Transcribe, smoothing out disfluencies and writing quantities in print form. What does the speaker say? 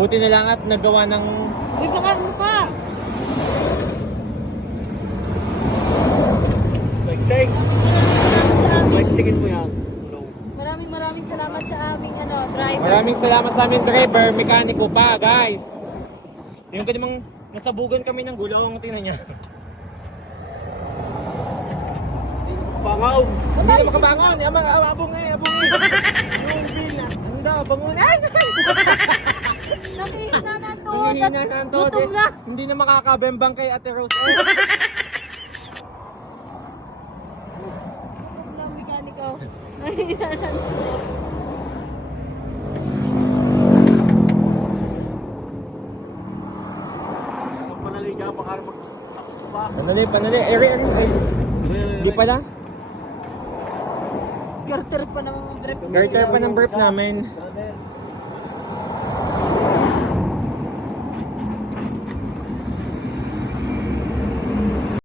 Buti na lang at nagawa ng... Uy, baka ano pa? Tingin mo yan. Maraming salamat sa aming driver. Maraming salamat sa aming driver, mekaniko pa, guys. Yung kanimang nasabugan kami ng gulong, tingnan niya. Bangaw. Hindi na makabangon, abong eh. Ano daw, bangon. Ay! Nakihina na to. Nanghihina na to. Gutom na. Hindi na makakabembang kay Ate Rose. Gutom na, mekaniko. Nakihina na to. Panaliga, baka magtapos na ba? Panali. Eri. Di pa lang. Garter pa ng brief. Garter pa ng brief namin. Brother.